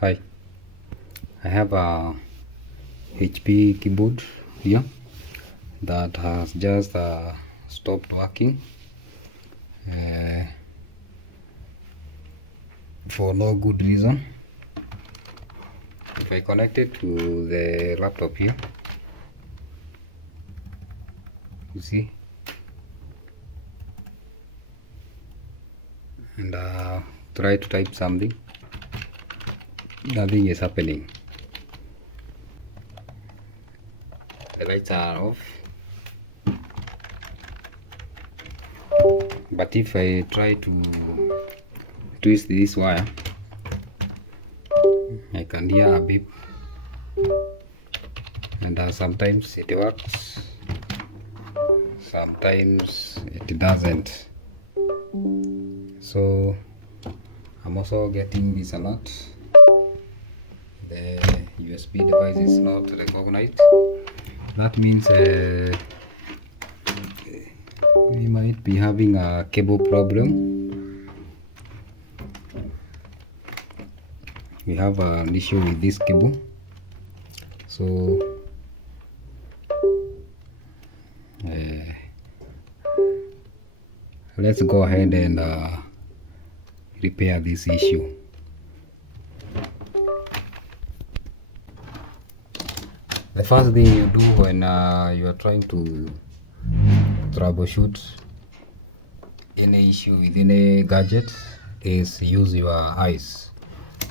Hi, I have a HP keyboard here that has just stopped working uh, for no good reason. If I connect it to the laptop here, you see, and try to type something, nothing is happening. The lights are off, but if I try to twist this wire, I can hear a beep, and sometimes it works, sometimes it doesn't. So I'm also getting this alert. The USB device is not recognized. That means we might be having a cable problem. We have an issue with this cable. So let's go ahead and repair this issue. The first thing you do when you are trying to troubleshoot any issue with any gadget is use your eyes.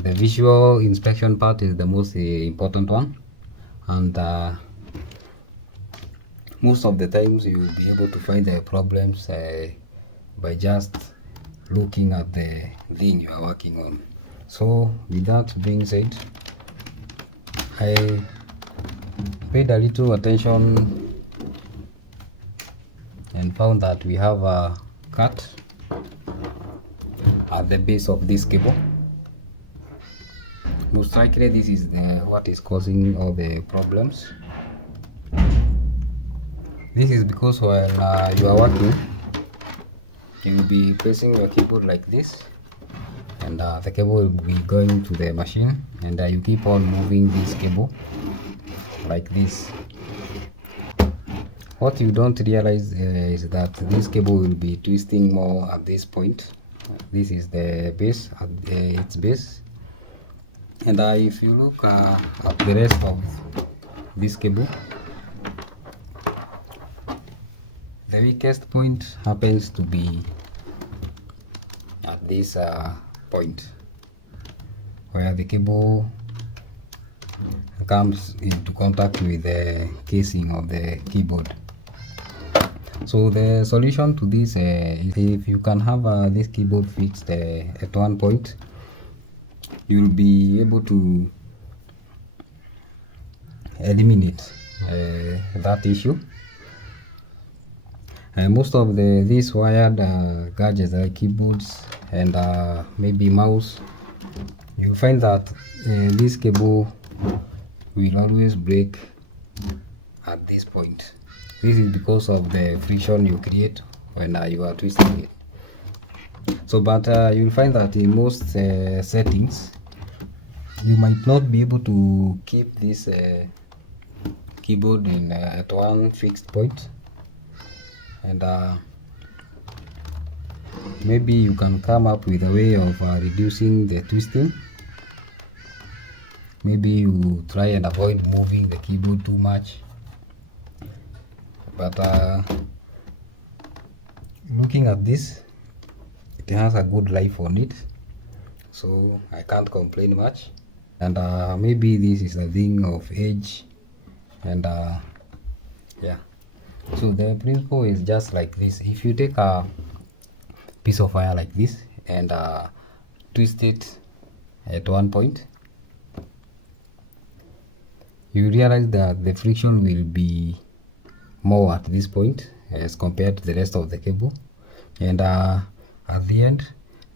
The visual inspection part is the most important one, and most of the times you will be able to find the problems by just looking at the thing you are working on. So with that being said, I paid a little attention and found that we have a cut at the base of this cable. Most likely this is what is causing all the problems. This is because while you are working, you will be placing your keyboard like this, and the cable will be going to the machine, and you keep on moving this cable like this. What you don't realize is that this cable will be twisting more at this point. This is the base, at its base, and if you look at the rest of this cable, the weakest point happens to be at this point where the cable comes into contact with the casing of the keyboard. So the solution to this is, if you can have this keyboard fixed at one point, you'll be able to eliminate that issue. Most of these wired gadgets like keyboards and maybe mouse, you find that this cable will always break at this point. This is because of the friction you create when you are twisting it. So but you'll find that in most settings you might not be able to keep this keyboard in at one fixed point, and maybe you can come up with a way of reducing the twisting. Maybe you try and avoid moving the keyboard too much, but looking at this, it has a good life on it, so I can't complain much. And maybe this is a thing of age, and yeah. So the principle is just like this. If you take a piece of wire like this and twist it at one point, you realize that the friction will be more at this point as compared to the rest of the cable, and at the end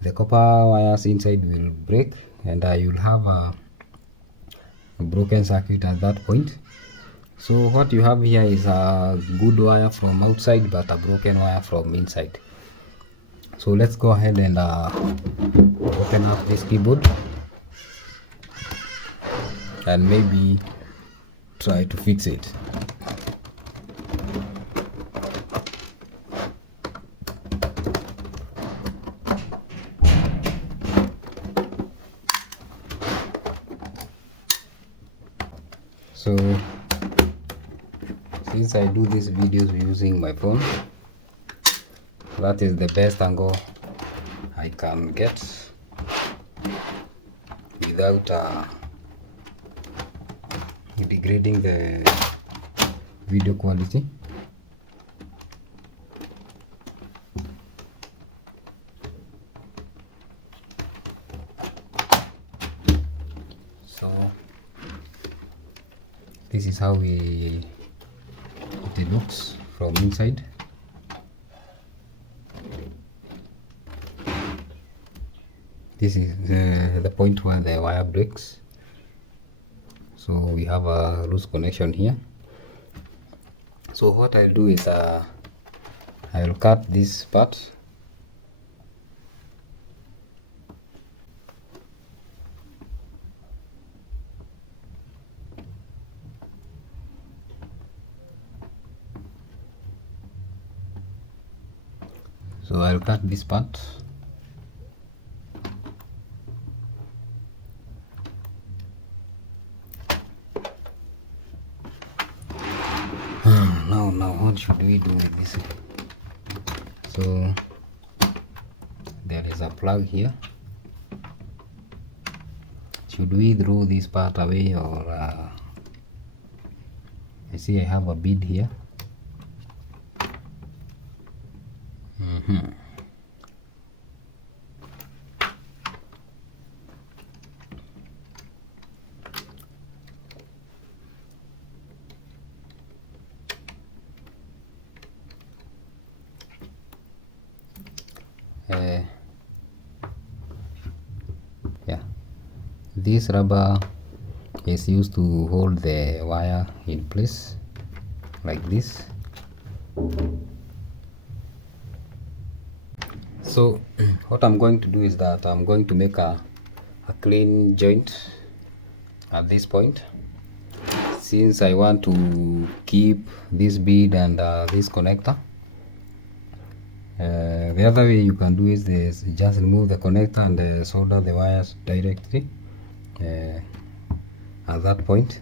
the copper wires inside will break, and you'll have a broken circuit at that point. So what you have here is a good wire from outside but a broken wire from inside. So let's go ahead and open up this keyboard. and maybe try to fix it. So since I do these videos using my phone, that is the best angle I can get without degrading the video quality. So this is how it looks from inside. This is the point where the wire breaks. So we have a loose connection here. So what I'll do is I'll cut this part. So I'll cut this part. Now what should we do with this? So there is a plug here. Should we throw this part away, or I see I have a bead here. Yeah, this rubber is used to hold the wire in place like this. So what I'm going to do is that I'm going to make a clean joint at this point, since I want to keep this bead and this connector. The other way you can do is this: just remove the connector and solder the wires directly at that point.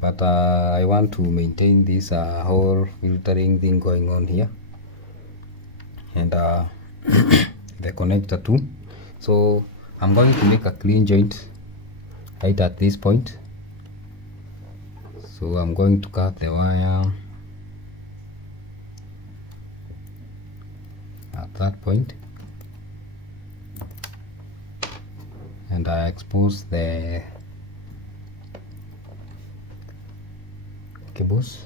But I want to maintain this whole filtering thing going on here, and the connector too. So I'm going to make a clean joint right at this point. So I'm going to cut the wire at that point, and I expose the cables.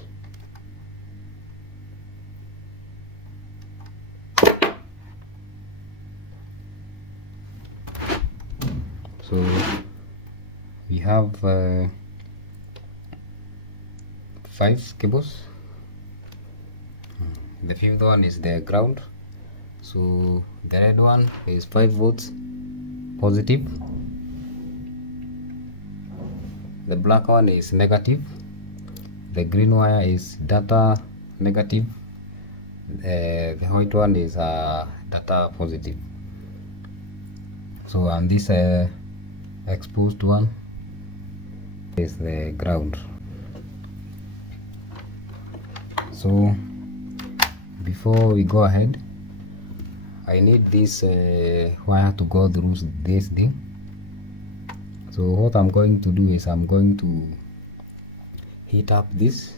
So we have 5 cables. The fifth one is the ground. So the red one is 5 volts positive, the black one is negative, the green wire is data negative, the white one is data positive. So and this exposed one is the ground. So before we go ahead, I need this wire to go through this thing. So what I'm going to do is I'm going to heat up this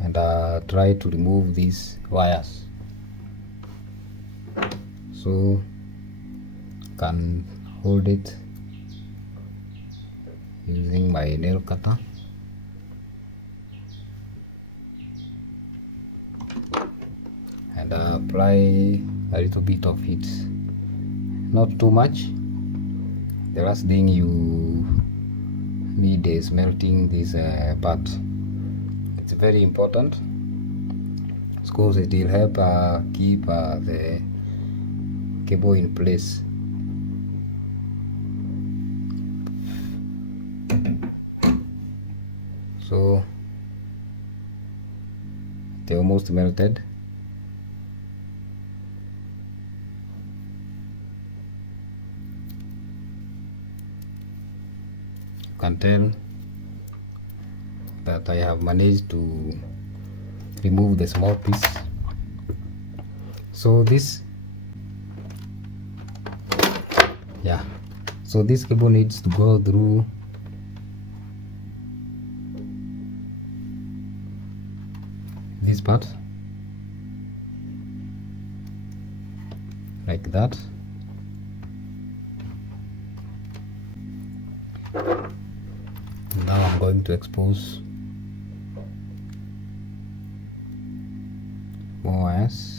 and try to remove these wires. So can hold it using my nail cutter. And apply a little bit of heat, not too much. The last thing you need is melting this part. It's very important because it will help keep the cable in place. So they almost melted. You can tell that I have managed to remove the small piece. So this, yeah, so this cable needs to go through this part like that. Now I'm going to expose more wires.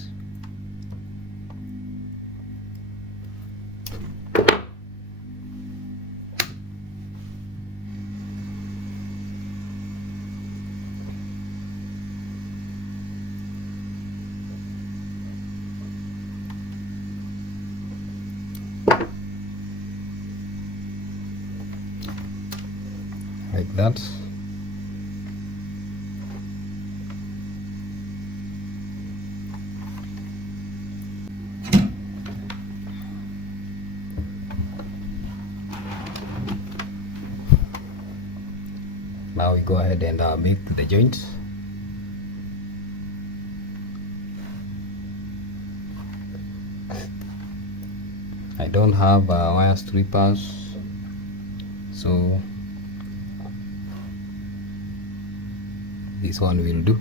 Like that. Now we go ahead and make the joints. I don't have wire strippers, so this one will do.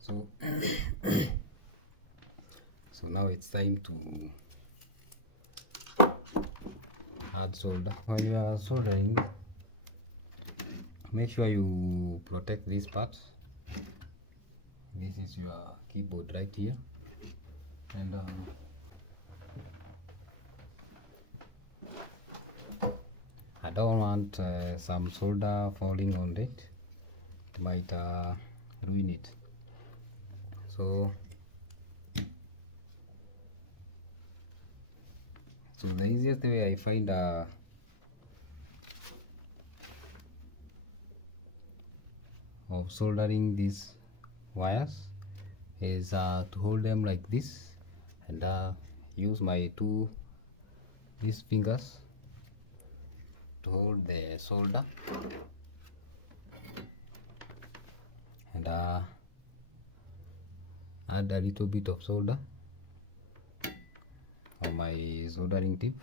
So so now it's time to add solder. While you are soldering, make sure you protect this part. This is your keyboard right here, and I don't want some solder falling on it. It might ruin it. So the easiest way I find of soldering these wires is to hold them like this, and use my these fingers to hold the solder, and add a little bit of solder on my soldering tip.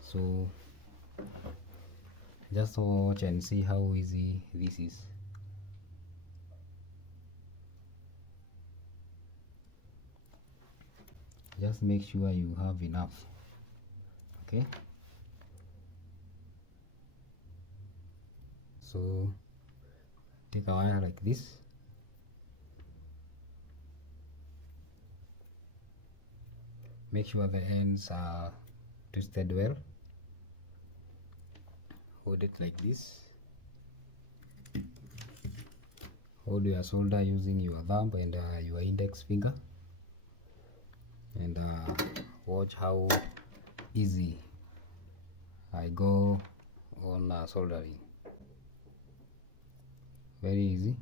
So just watch and see how easy this is. Just make sure you have enough. Okay, so take a wire like this, make sure the ends are twisted well, hold it like this, hold your solder using your thumb and your index finger, and watch how easy I go on soldering. Very easy.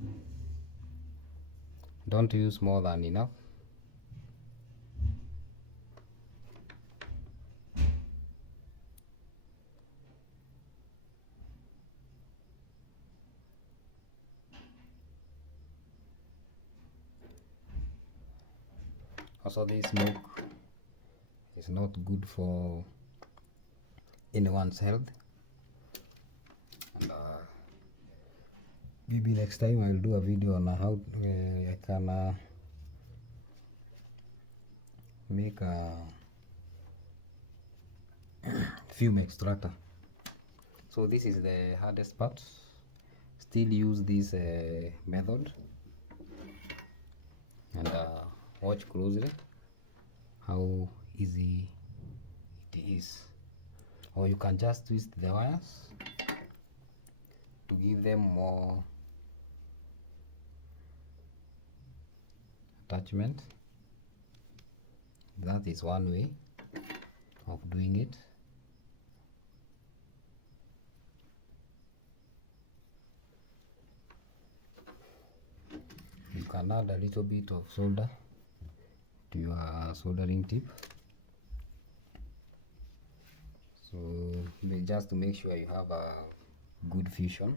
Don't use more than enough. Also, this smoke is not good for anyone's health. And, maybe next time I'll do a video on how I can make a fume extractor. So this is the hardest part. Still use this method, and watch closely how easy it is. or you can just twist the wires to give them more attachment. That is one way of doing it. You can add a little bit of solder to your soldering tip, so just to make sure you have a good fusion.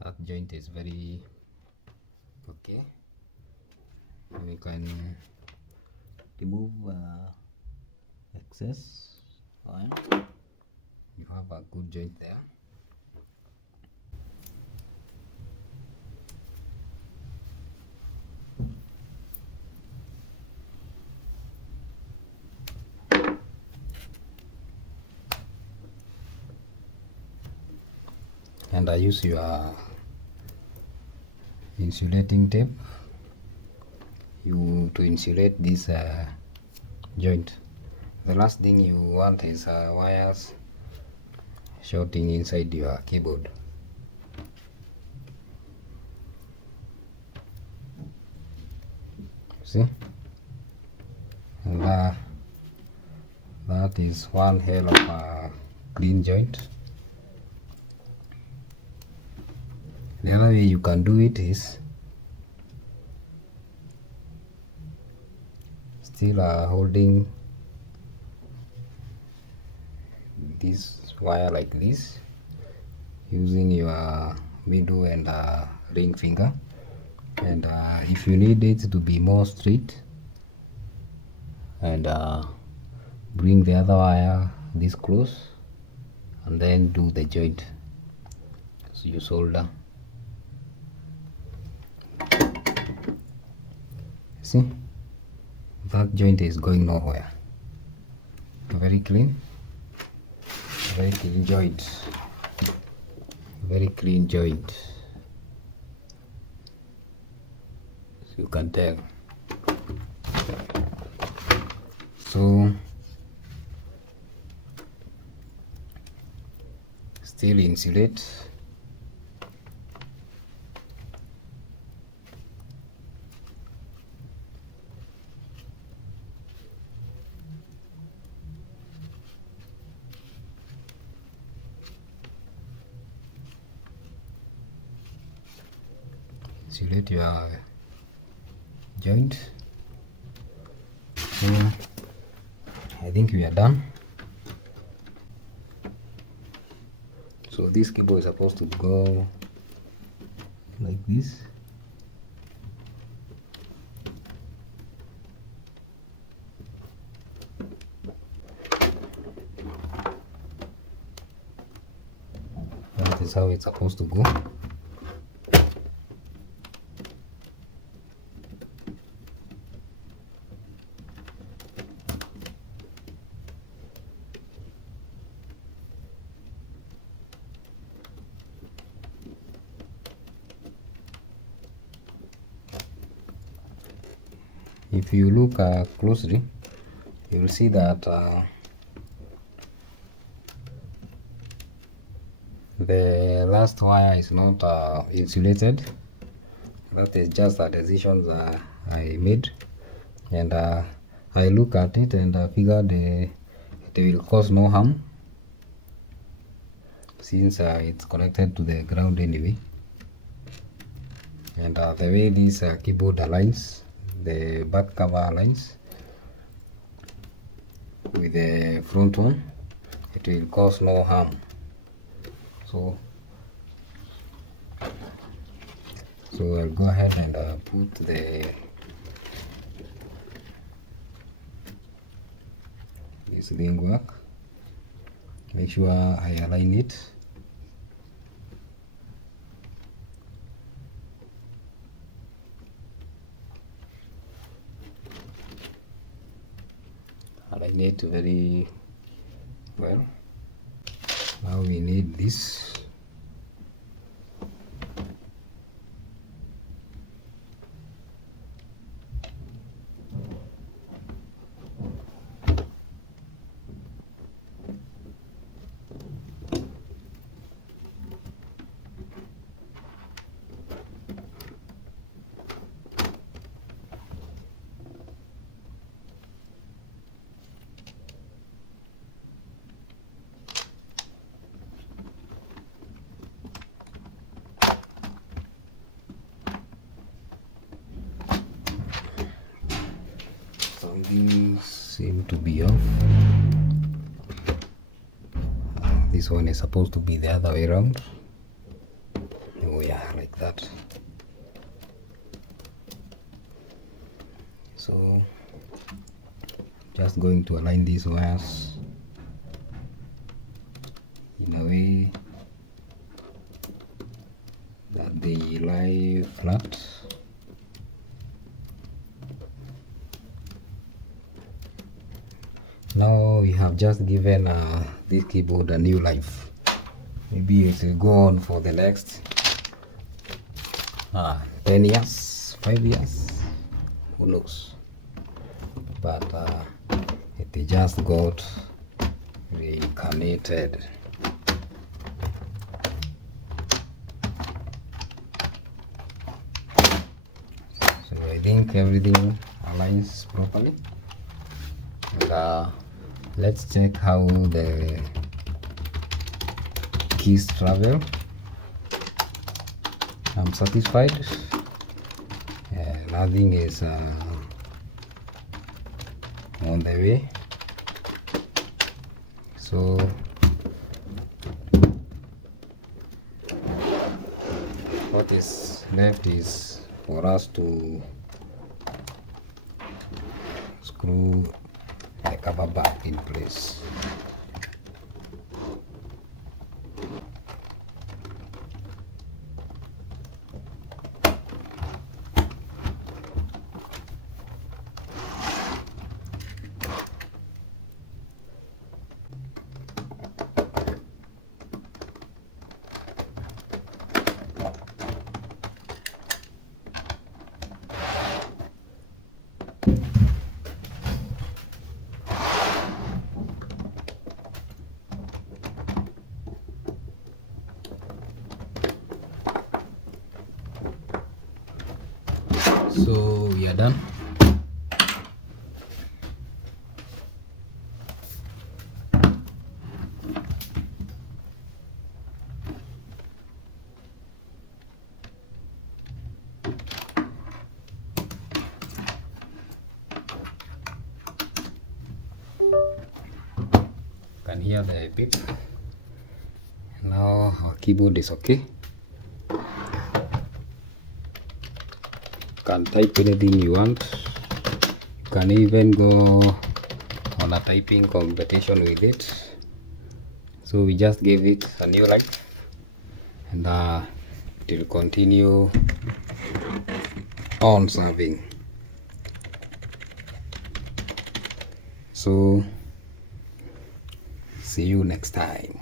That joint is very okay. We can remove excess wire. You have a good joint there. And I use your insulating tape to insulate this joint. The last thing you want is wires shorting inside your keyboard. See, and that is one hell of a clean joint. The other way you can do it is still holding this wire like this, using your middle and ring finger, and if you need it to be more straight, and bring the other wire this close and then do the joint. So you solder. See, that joint is going nowhere. Very clean joint, very clean joint, so you can tell. So still insulate. Insulate your joint. So I think we are done. So this keyboard is supposed to go like this. That is how it's supposed to go. If you look closely, you will see that the last wire is not insulated. That is just a decision I made, and I look at it and figured it will cause no harm, since it's connected to the ground anyway. And the way this keyboard aligns, the back cover aligns with the front one, it will cause no harm. So I'll go ahead and put this thing work. Make sure I align it. Align it very well. Now we need this. Something seem to be off. This one is supposed to be the other way around. Oh yeah, like that. So just going to align these wires in a way that they lie flat. Now we have just given this keyboard a new life. Maybe it will go on for the next 10 years, 5 years, who knows. But it just got reincarnated. So I think everything aligns properly. And, let's check how the keys travel. I'm satisfied. Nothing is on the way. So what is left is for us to screw the cover back in place. So we are done. Can hear the beep. Now our keyboard is okay. Can type anything you want. You can even go on a typing competition with it. So we just gave it a new life, and it will continue on serving. So see you next time.